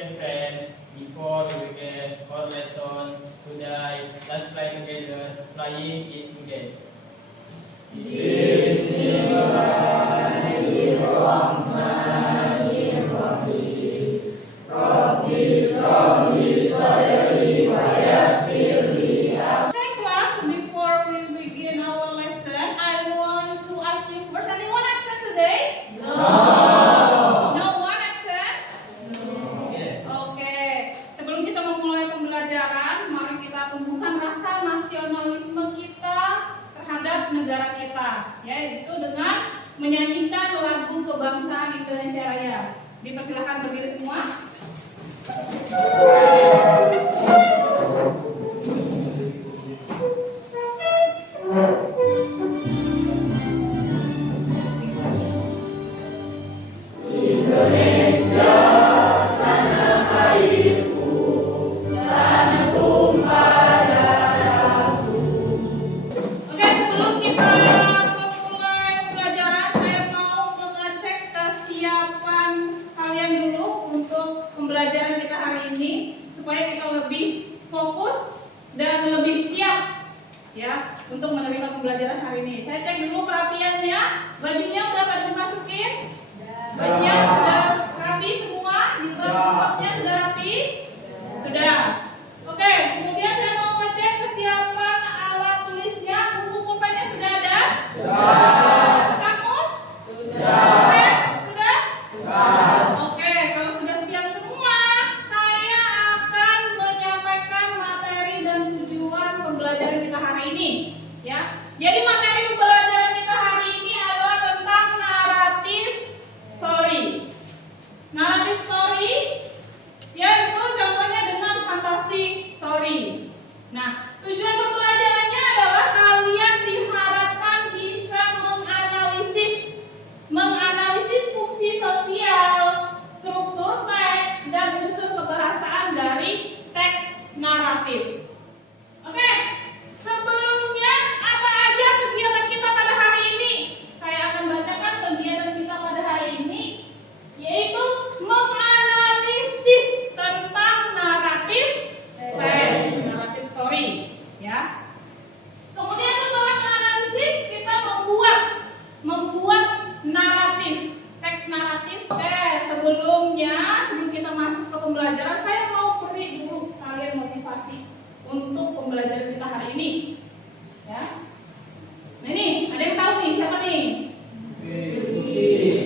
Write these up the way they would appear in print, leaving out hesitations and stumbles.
can friend before we begin our lesson today. Let's fly together. Flying is begin. Okay, class, before we begin our lesson, I want to ask you first, anyone absent today? No one absent? Yes. Oke, sebelum kita memulai pembelajaran, mari kita tumbuhkan rasa nasionalisme kita terhadap negara kita, yaitu dengan menyanyikan lagu kebangsaan Indonesia Raya. Dipersilakan berdiri semua. Oke, sebelum kita memulai pembelajaran, saya mau mengecek kesiapan kalian dulu untuk pembelajaran kita hari ini supaya kita lebih fokus dan lebih siap ya untuk menerima pembelajaran hari ini. Saya cek dulu perapiannya, bajunya udah pada dimasukin? Bajunya sudah rapi semua? Di bawahnya sudah rapi? Sudah. Oke, kemudian saya mau ngecek kesiapan alat tulisnya, buku pulpennya sudah ada? Kamus? Pulpen? Sudah? Oke, kalau sudah siap semua, saya akan menyampaikan materi dan tujuan pembelajaran kita hari ini. Ya, jadi materi pembelajaran kita hari ini adalah tentang naratif story. Naratif story, yaitu contohnya dengan fantasi story. Nah, tujuan pembelajarannya adalah kalian diharapkan bisa menganalisis fungsi sosial, struktur teks, dan unsur kebahasaan dari teks naratif. Oke, sebelumnya apa aja kegiatan kita pada hari ini? Saya akan bacakan kegiatan kita pada hari ini, yaitu menganalisis tentang naratif teks, naratif story, ya. Kemudian setelah menganalisis, kita membuat naratif, teks naratif. Sebelum kita masuk ke pembelajaran, saya mau beri dulu kalian motivasi untuk pembelajaran kita hari ini, ya. Nah, ini ada yang tahu nih siapa nih?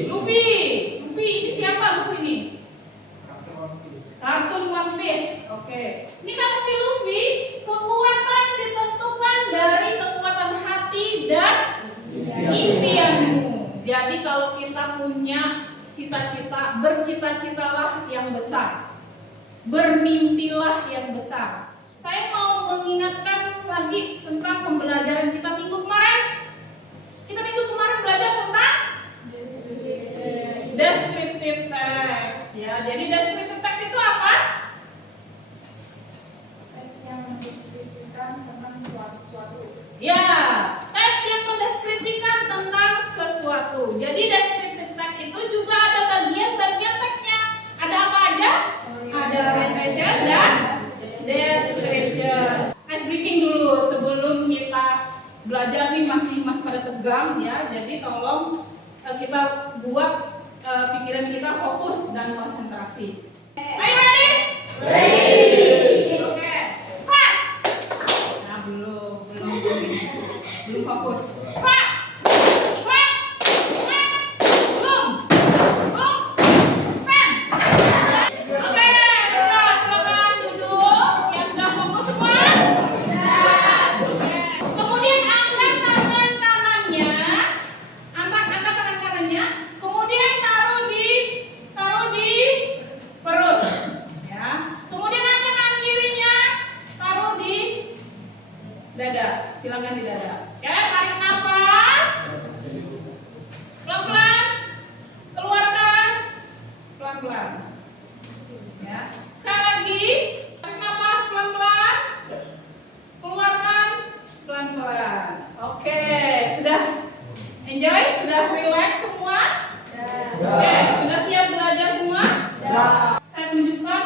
Luffy, ini siapa Luffy ini? Kartun One Piece. Oke. Ini kata si Luffy, kekuatan ditentukan dari kekuatan hati dan impianmu. Jadi kalau kita punya cita-cita, bercita-citalah yang besar. Bermimpilah yang besar. Saya mau mengingatkan lagi tentang pembelajaran kita minggu kemarin. Kita minggu kemarin belajar tentang descriptive text, ya. Jadi descriptive text itu apa? Teks yang mendeskripsikan tentang sesuatu. Ya, teks yang mendeskripsikan tentang sesuatu. Jadi descriptive text itu juga ada bagian-bagian teksnya. Ada apa aja? Ada repetition dan description. Ice breaking dulu sebelum kita belajar nih, masih pada tegang ya. Jadi tolong kita buat pikiran kita fokus dan konsentrasi. Ayo ready? Oke. Clap. Nah, belum fokus. Clap. Belum. Pen. Oke, silakan duduk. Yang sudah fokus semua? Oke. Kemudian angkat tangan kanannya, kemudian taruh di perut, ya. Kemudian angkat tangan kirinya, taruh di dada. Silakan di dada. Oke, tarik nafas. Pelan-pelan. Keluarkan. Pelan-pelan. Ya. Sekali lagi, tarik nafas pelan-pelan. Keluarkan pelan-pelan. Oke, sudah enjoy? Sudah relax semua? Oke, sudah siap belajar semua? Saya tunjukkan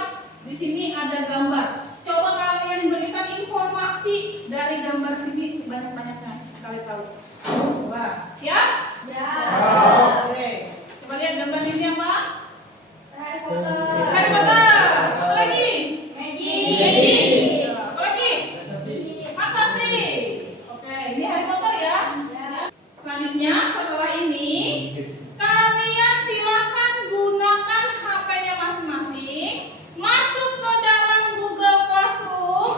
setelah ini kalian silakan gunakan HP-nya masing-masing, masuk ke dalam Google Classroom,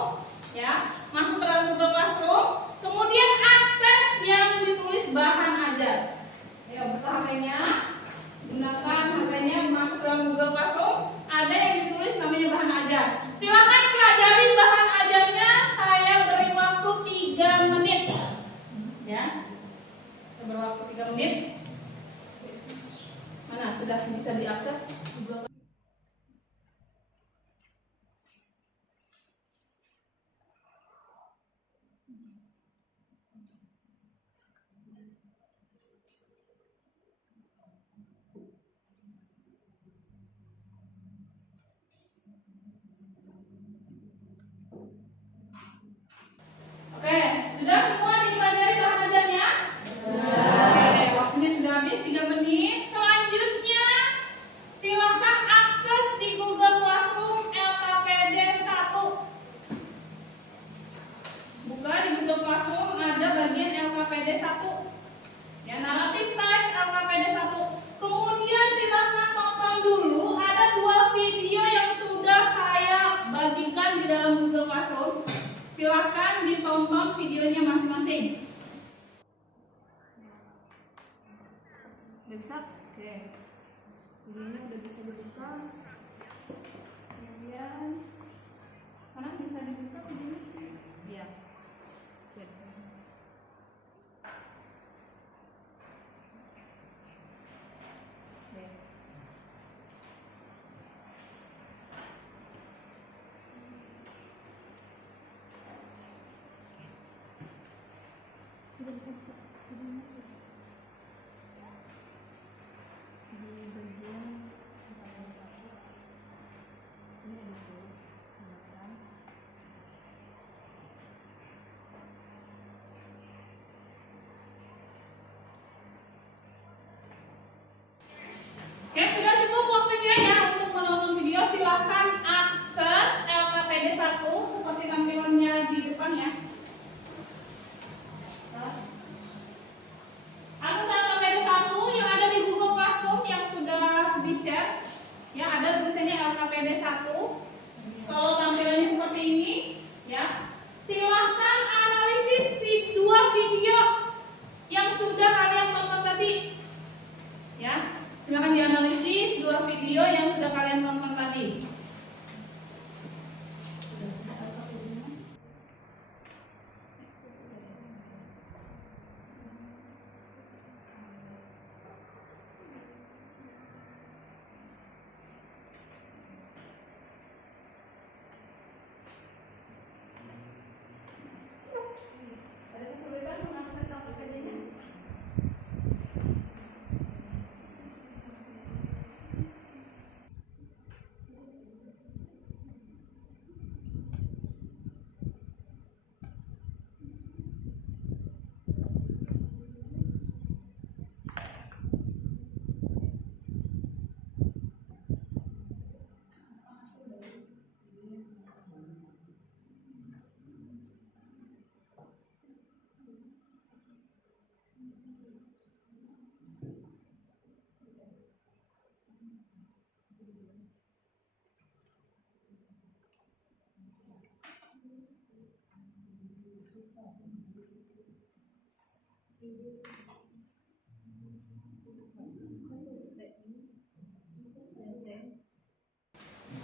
ya, masuk ke dalam Google Classroom, kemudian akses yang ditulis bahan ajar. Ya, buka HP-nya, gunakan HP-nya, masuk ke dalam Google Classroom, ada yang ditulis namanya bahan ajar. Silakan pelajari bahan ajarnya. Saya beri waktu 3 menit, ya. Saya beri waktu 3 menit. Mana sudah bisa diakses Google? Oke, sudah semua dipelajari bahan ajarnya? Oke, waktunya sudah habis 3 menit. Selanjutnya silakan akses di Google Classroom LKPD 1. Buka di Google Classroom, ada bagian LKPD 1. Ya, naratif teks LKPD 1. Kemudian silakan tonton dulu, ada 2 video yang sudah saya bagikan di dalam Google Classroom. Silakan ditonton videonya masing-masing. Udah bisa? Oke. Videonya udah bisa dibuka. Kemudian sana bisa dibuka videonya? Iya. Sudah bisa buka videonya? Di bagian ini ada gunakan. Oke, sudah cukup waktunya ya untuk menonton video. Silakan akses LKPD 1 seperti tampilannya di depan ya. Akses LKPD 1 yang ada di Google Classroom yang sudah di-share. Ya, ada tulisannya LKPD 1. Kalau tampilannya seperti ini, ya. Silahkan analisis 2 video yang sudah kalian tonton tadi. Ya, silahkan dianalisis 2 video yang sudah kalian tonton tadi. Ada kesulitan mengakses LKPD-nya?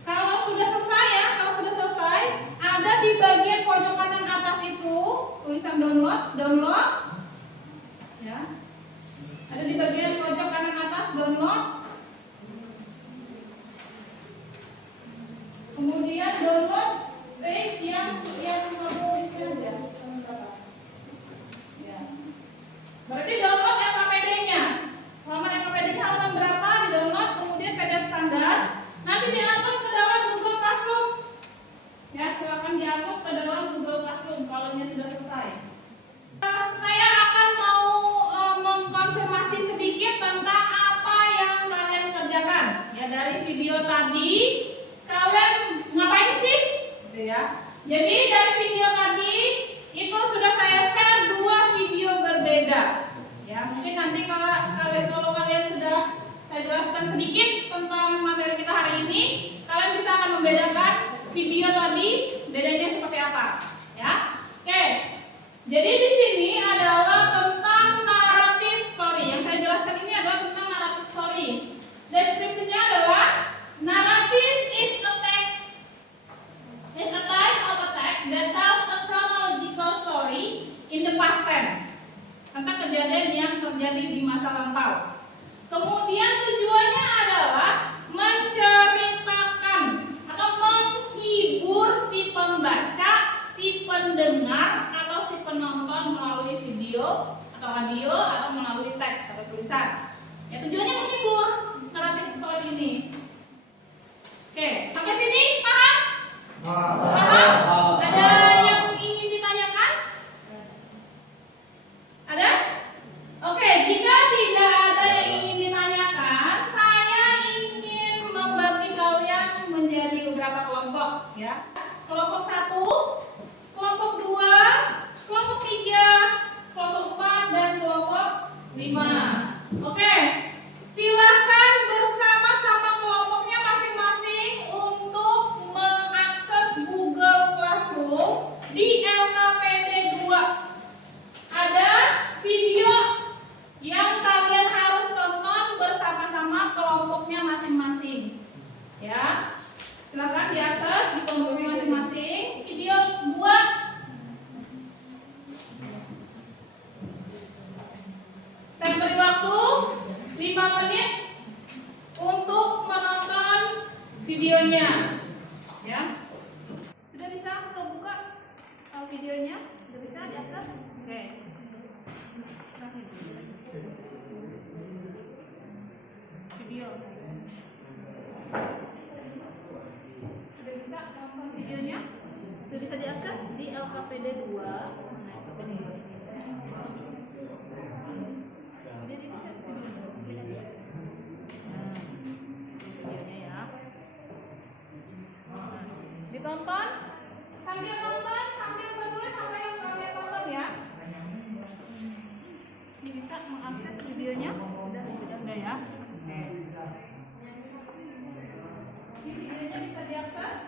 Kalau sudah selesai ya, kalau sudah selesai, ada di bagian pojok kanan atas itu tulisan download, ya. Ada di bagian pojok kanan atas download. Kemudian download page yang kamu lihat ya. Ya. Berarti download LKPD-nya. Halaman LKPD-nya halaman berapa? Di download, kemudian PDF standar. Nanti diupload ke dalam Google Classroom. Ya, silakan diupload ke dalam Google Classroom kalau sudah selesai. Saya akan mau mengkonfirmasi sedikit tentang apa yang kalian kerjakan. Ya, dari video tadi kalian ngapain sih? Gitu ya. Jadi dari video tadi itu sudah saya share 2 video berbeda. Ya, mungkin nanti menjelaskan sedikit tentang materi kita hari ini, kalian bisa akan membedakan video tadi bedanya seperti apa, ya. Oke. Jadi di sini adalah tentang narrative story. Yang saya jelaskan ini adalah tentang narrative story. Deskripsinya adalah narrative is a type of a text that tells a chronological story in the past tense tentang kejadian yang terjadi di masa lampau. Kemudian tujuannya adalah menceritakan atau menghibur si pembaca, si pendengar atau si penonton melalui video atau audio atau melalui teks atau tulisan. Ya, tujuannya menghibur narrative story ini. Oke, sampai sini paham? Paham? Ada yang ingin ditanyakan? Ada? Oke, jika tidak ada yang ingin ditanyakan, saya ingin membagi kalian menjadi beberapa kelompok, ya. Kelompok 1, kelompok 2, kelompok 3, kelompok 4, dan kelompok 5. Oke, silahkan bersama-sama kelompoknya masing-masing untuk mengakses Google Classroom di LKPD 2. Ada video yang kalian harus tonton bersama-sama kelompoknya masing-masing. Ya, silahkan diakses di kelompoknya masing-masing. Video 2. Saya beri waktu 5 menit untuk menonton videonya. Ya. Sudah bisa kebuka videonya? Sudah bisa diakses? Oke. Video. Sudah bisa nonton videonya? Sudah bisa diakses di LKPD 2. Ditonton sambil menulis apa yang kalian tonton, ya. Ini bisa mengakses videonya? Sudah ya. Videonya bisa diakses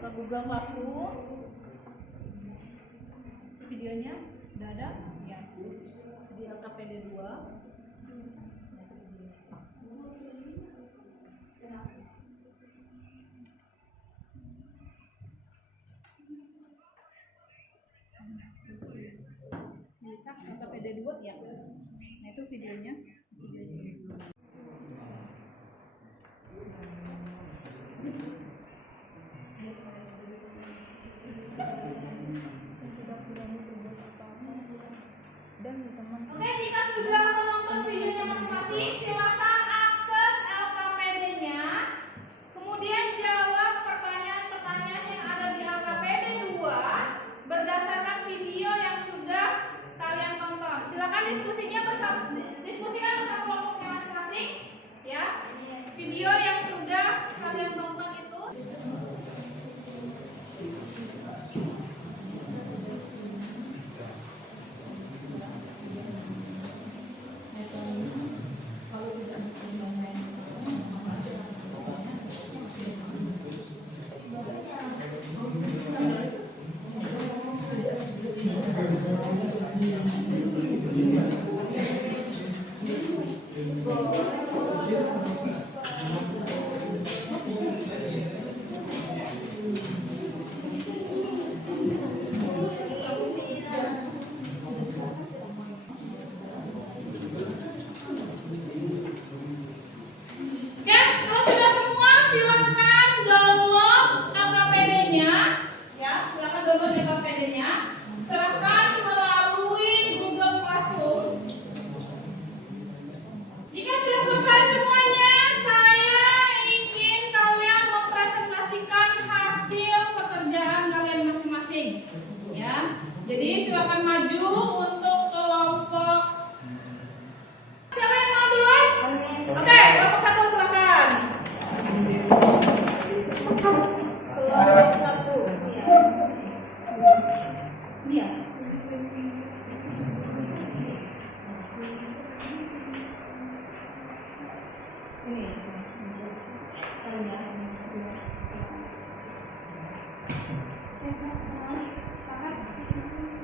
ke Google Classroom. Videonya sudah ada, ya, di LKPD 2. Bisa LKPD 2, ya. Nah, itu videonya. Oke, jika sudah menonton videonya masing-masing, silakan akses LKPD-nya. Kemudian jawab pertanyaan-pertanyaan yang ada di LKPD 2 berdasarkan video yang sudah kalian tonton. Silakan diskusikan bersama kelompoknya masing-masing, ya. Video yang sudah kalian tonton itu. Jadi silakan maju untuk kelompok. Siapa yang mau duluan? Oke, kelompok 1 silakan. Kelompok 1. Iya.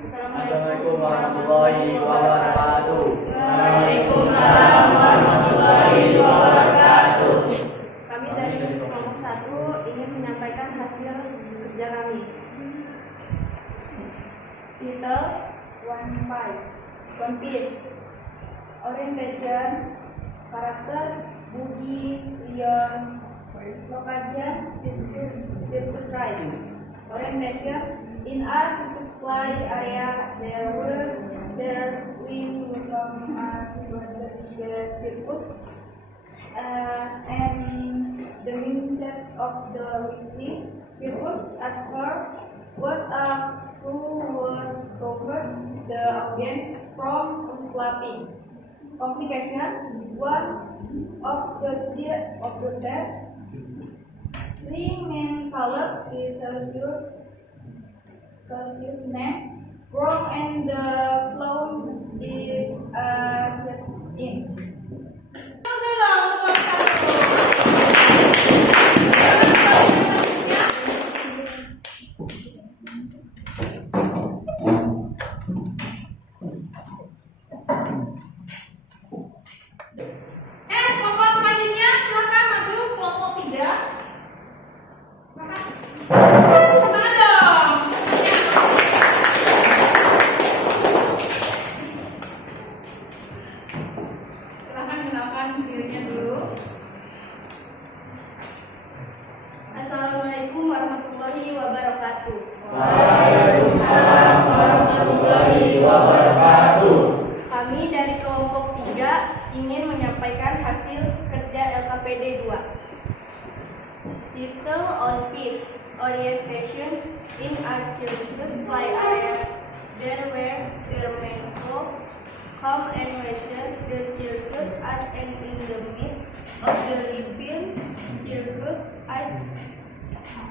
Assalamualaikum warahmatullahi wabarakatuh. Waalaikumsalam warahmatullahi wabarakatuh. Kami dari kelompok 1 ingin menyampaikan hasil kerja kami. Title One Piece. Orientation, karakter Buggy, Leon. Location, Circus Ride. Orientation, in a circus fly area there we welcome the circus. And the main set of the weekly circus at first was a who was covered the audience from clapping. Complication, one of the dead. Three main colors is Celsius neck, wrong, and the flow is in. Sudah untuk kelompok 1. Kelompok selanjutnya silakan maju kelompok 3. Tangan dong. Silahkan kenalkan dirinya dulu. Assalamualaikum warahmatullahi wabarakatuh. Waalaikumsalam warahmatullahi wabarakatuh. Kami dari kelompok 3 ingin menyampaikan hasil kerja LKPD 2. Title on Peace. Orientation, in a circus fly area there were the main folk come and measure the circus as and in the midst of the living circus as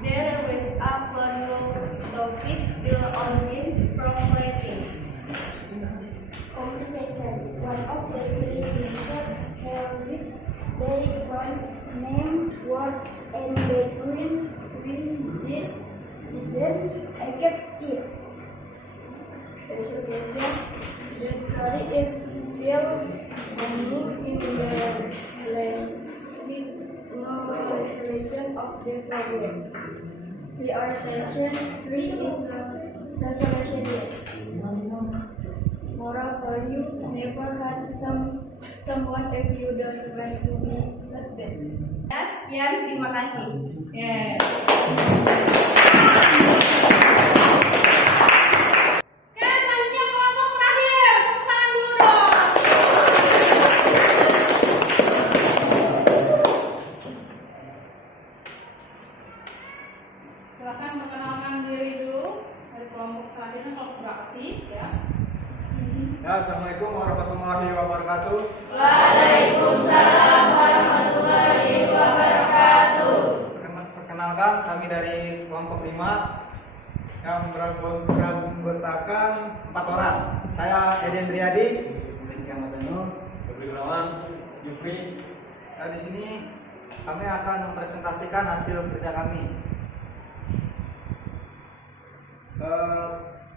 there was a corner stopping the audience from clapping. Complication, one of the three heralds they once named word and they didn't against it. Resolution, the story is still running in the lens with no resolution of the problem. Reorientation 3 is not resolution yet. Moral value, never had someone if you don't want to be hurt. Sekian, terima kasih. Yes. Oke, selanjutnya kelompok terakhir. Tepuk tangan dulu dong. Silakan perkenalkan diri dulu dari kelompok selanjutnya, kelompok beraksi ya. Ya, Assalamualaikum warahmatullahi wabarakatuh. Waalaikumsalam warahmatullahi wabarakatuh. Perkenalkan, kami dari kelompok 5 yang beranggotakan 4 orang. Saya Eden Riyadi, Rizky Ahmad Nur, Febri Gunawan, Yufri. di sini kami akan mempresentasikan hasil kerja kami.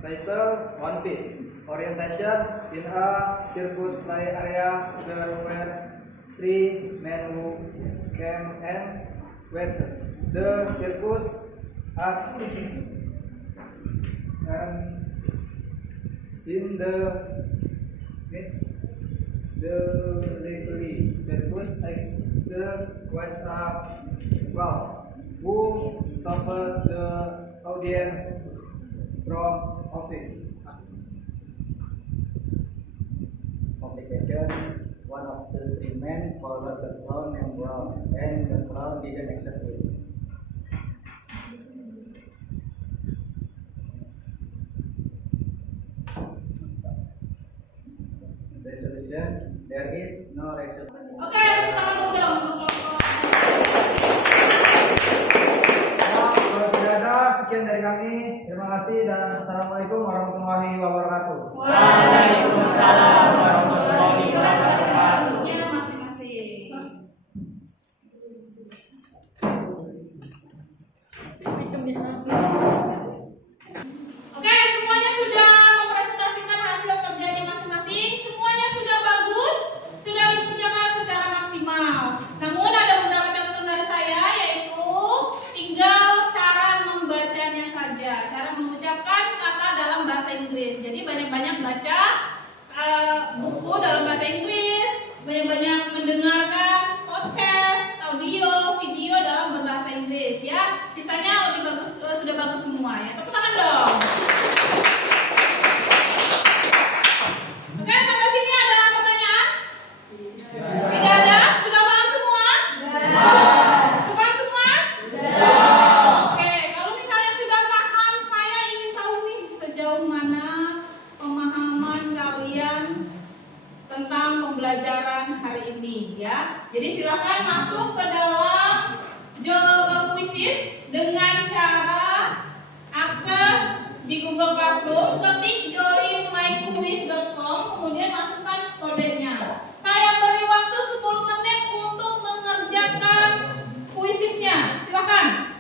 Title One Piece. Orientation, in a circus fly area there were 3 men who came and went the circus at and in the midst the lively circus there was a crowd who stopped the audience from offering. Complication, one of the 3 men followed the clown named Brown, and the clown didn't accept it. Resolution, there is no resolution. Oke, tepuk tangan dulu dong untuk kelompok. Kalau tidak ada, sekian dari kami. Terima kasih dan Assalamualaikum warahmatullahi wabarakatuh. Waalaikumsalam warahmatullahi wabarakatuh. Ya, masing-masing. Oke, semuanya sudah banyak-banyak baca buku dalam bahasa Inggris, banyak-banyak mendengarkan podcast, audio, video dalam berbahasa Inggris ya. Sisanya lebih bagus, sudah bagus semua ya. Tepuk tangan dong. Oke, sampai sini ada pertanyaan? Tidak ada? Sudah paham semua? Sudah paham semua? Oke, kalau misalnya sudah paham, saya ingin tahu nih sejauh mana pemahaman kalian tentang pembelajaran hari ini ya. Jadi silakan masuk ke dalam Quizzes dengan cara akses di Google Classroom, ketik joinmyquiz.com, kemudian masukkan kodenya. Saya beri waktu 10 menit untuk mengerjakan kuisisnya. Silakan.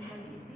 Tinggal diisi.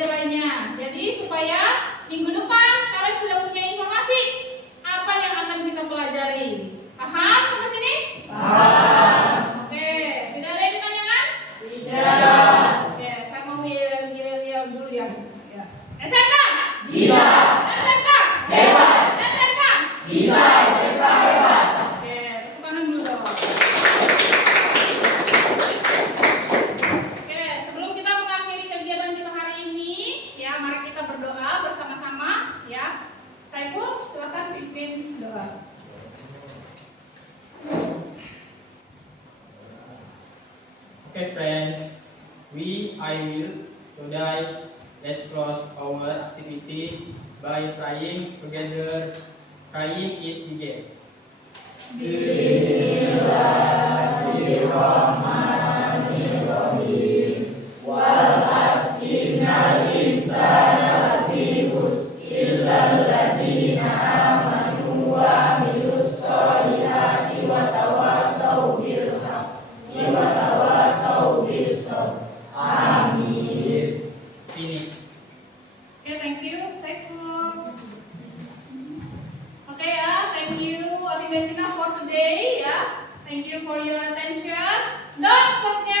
belajar lainnya. Jadi supaya minggu depan kalian sudah punya informasi apa yang akan kita pelajari. Paham sampai sini? Paham. Oke, tidak ada yang ditanyakan? Tidak. Oke, saya mau lihat dulu ya. SMK? Bisa. SMK? Hebat. SMK? Bisa. SMK hebat. Oke, tepuk tangan dulu dong. Oke, sebelum kita mengakhiri kegiatan kita hari ini, ya mari kita berdoa bersama-sama, ya. Saiful, silakan pimpin doa. Okay, friends, I will today let's close our activity by praying together. Praying is begin. Finish. Okay, thank you, Saiful. Okay, ya, thank you. I think that's enough for today, ya. Thank you for your attention. Don't forget